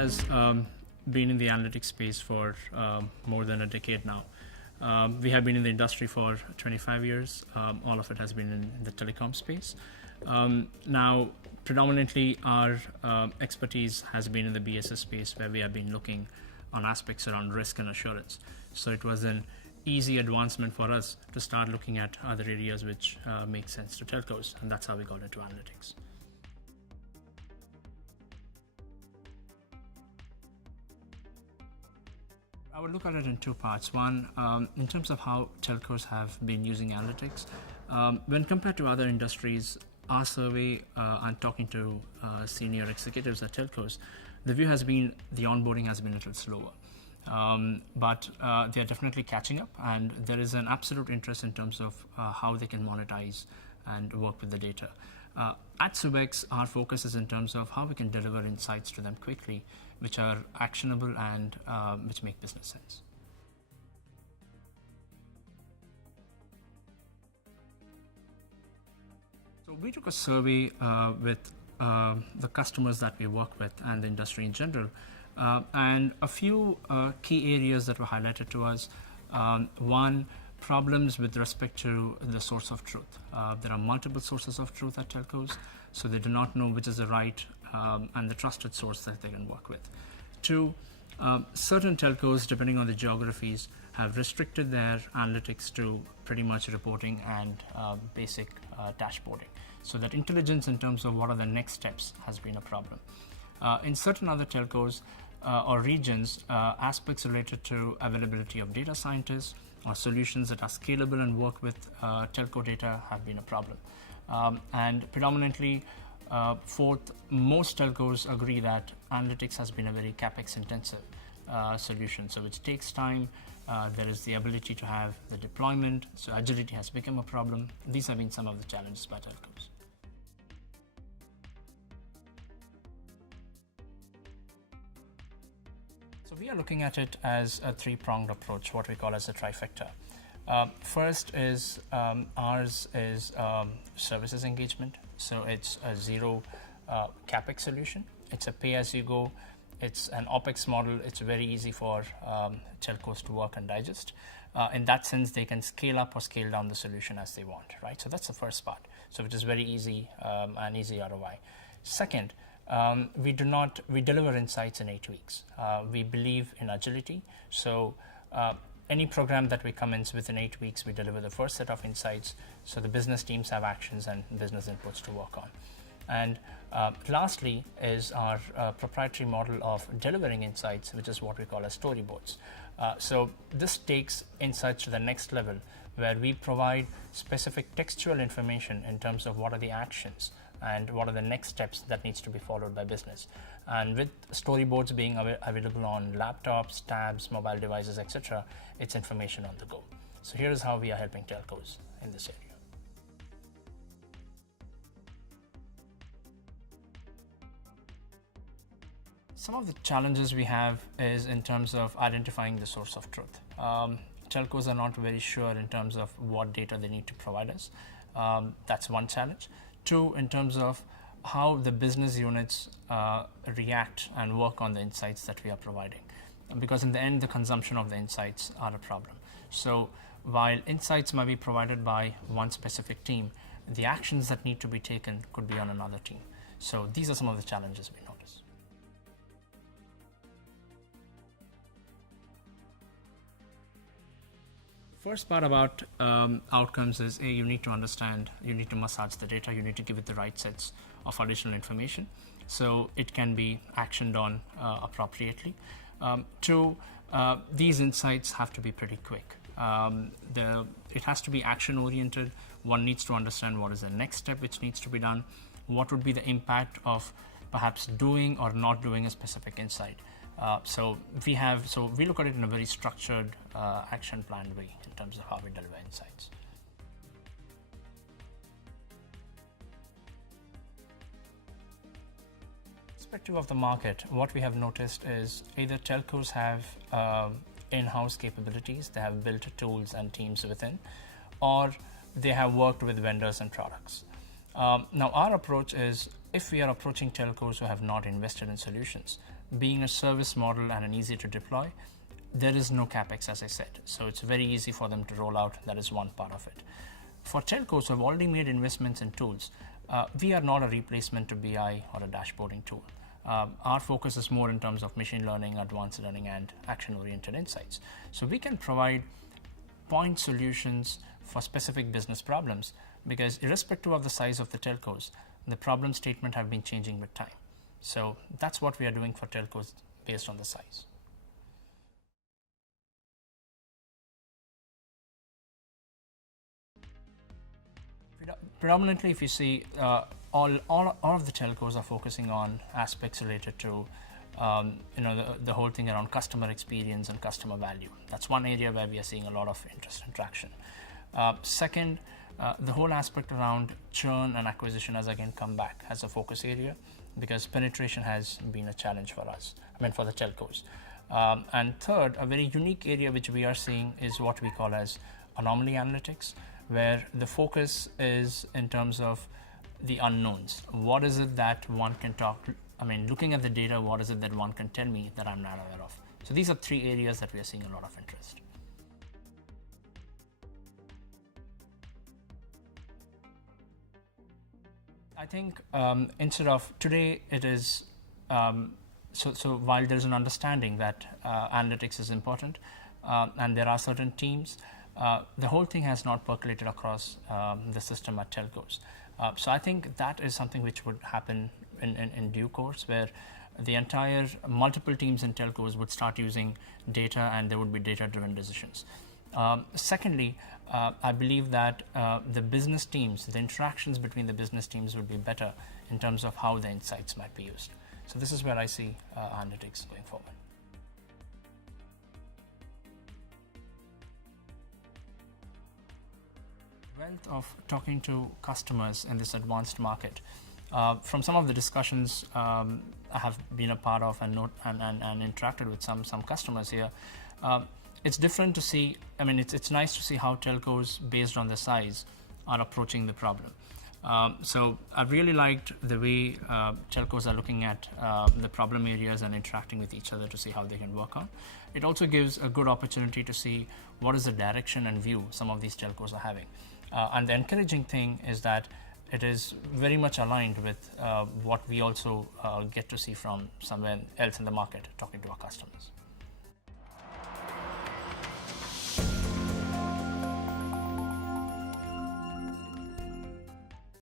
has been in the analytics space for more than a decade now. We have been in the industry for 25 years. All of it has been in the telecom space. Now, predominantly our expertise has been in the BSS space, where we have been looking on aspects around risk and assurance. So it was an easy advancement for us to start looking at other areas which make sense to telcos, and that's how we got into analytics. I would look at it in two parts. One, in terms of how telcos have been using analytics. When compared to other industries, our survey and talking to senior executives at telcos, the view has been the onboarding has been a little slower. But they are definitely catching up, and there is an absolute interest in terms of how they can monetize and work with the data. At Subex, our focus is in terms of how we can deliver insights to them quickly, which are actionable and which make business sense. So we took a survey with the customers that we work with and the industry in general, and a few key areas that were highlighted to us. One, problems with respect to the source of truth. There are multiple sources of truth at telcos, so they do not know which is the right and the trusted source that they can work with. Two, certain telcos, depending on the geographies, have restricted their analytics to pretty much reporting and basic dashboarding. So that intelligence in terms of what are the next steps has been a problem. In certain other telcos or regions, aspects related to availability of data scientists or solutions that are scalable and work with telco data have been a problem. And predominantly, fourth, most telcos agree that analytics has been a very capex intensive solution, so which takes time. There is the ability to have the deployment, so agility has become a problem. These have been some of the challenges by telcos. So we are looking at it as a three-pronged approach, what we call as a trifecta. First is ours is services engagement. So it's a zero capex solution. It's a pay-as-you-go. It's an OpEx model. It's very easy for telcos to work and digest. In that sense, they can scale up or scale down the solution as they want, right? So that's the first part. So which is very easy and easy ROI. Second, we deliver insights in 8 weeks. We believe in agility. So any program that we commence within 8 weeks, we deliver the first set of insights, so the business teams have actions and business inputs to work on. And lastly is our proprietary model of delivering insights, which is what we call as storyboards. So this takes insights to the next level, where we provide specific textual information in terms of what are the actions and what are the next steps that needs to be followed by business. And with storyboards being available on laptops, tabs, mobile devices, etc., it's information on the go. So here is how we are helping telcos in this area. Some of the challenges we have is in terms of identifying the source of truth. Telcos are not very sure in terms of what data they need to provide us. That's one challenge. Two, in terms of how the business units react and work on the insights that we are providing. Because in the end, the consumption of the insights are a problem. So while insights might be provided by one specific team, the actions that need to be taken could be on another team. So these are some of the challenges we notice. First part about outcomes is you need to understand, you need to massage the data, you need to give it the right sets of additional information so it can be actioned on appropriately. Two, these insights have to be pretty quick. It has to be action oriented. One needs to understand what is the next step which needs to be done, what would be the impact of perhaps doing or not doing a specific insight. So we look at it in a very structured, action planned way in terms of how we deliver insights. Perspective of the market, what we have noticed is either telcos have in-house capabilities, they have built tools and teams within, or they have worked with vendors and products. Now our approach is, if we are approaching telcos who have not invested in solutions, being a service model and an easy to deploy, there is no capex, as I said. So it's very easy for them to roll out. That is one part of it. For telcos who have already made investments in tools, we are not a replacement to BI or a dashboarding tool. Our focus is more in terms of machine learning, advanced learning, and action-oriented insights. So we can provide point solutions for specific business problems, because irrespective of the size of the telcos, the problem statement have been changing with time. So that's what we are doing for telcos based on the size. Predominantly, if you see, all of the telcos are focusing on aspects related to the whole thing around customer experience and customer value. That's one area where we are seeing a lot of interest and traction. Second, the whole aspect around churn and acquisition has again come back as a focus area, because penetration has been a challenge for us, for the telcos. And third, a very unique area which we are seeing is what we call as anomaly analytics, where the focus is in terms of the unknowns. What is it that one can looking at the data, what is it that one can tell me that I'm not aware of? So these are three areas that we are seeing a lot of interest. I think instead of today, it is so while there's an understanding that analytics is important and there are certain teams, the whole thing has not percolated across the system at telcos. So I think that is something which would happen in due course, where the entire multiple teams in telcos would start using data, and there would be data-driven decisions. Secondly, I believe that the business teams, the interactions between the business teams would be better in terms of how the insights might be used. So this is where I see analytics going forward. Wealth of talking to customers in this advanced market. From some of the discussions I have been a part of and interacted with some customers here, it's different to see. It's nice to see how telcos, based on their size, are approaching the problem. So I really liked the way telcos are looking at the problem areas and interacting with each other to see how they can work on. It also gives a good opportunity to see what is the direction and view some of these telcos are having. And the encouraging thing is that it is very much aligned with what we also get to see from somewhere else in the market talking to our customers.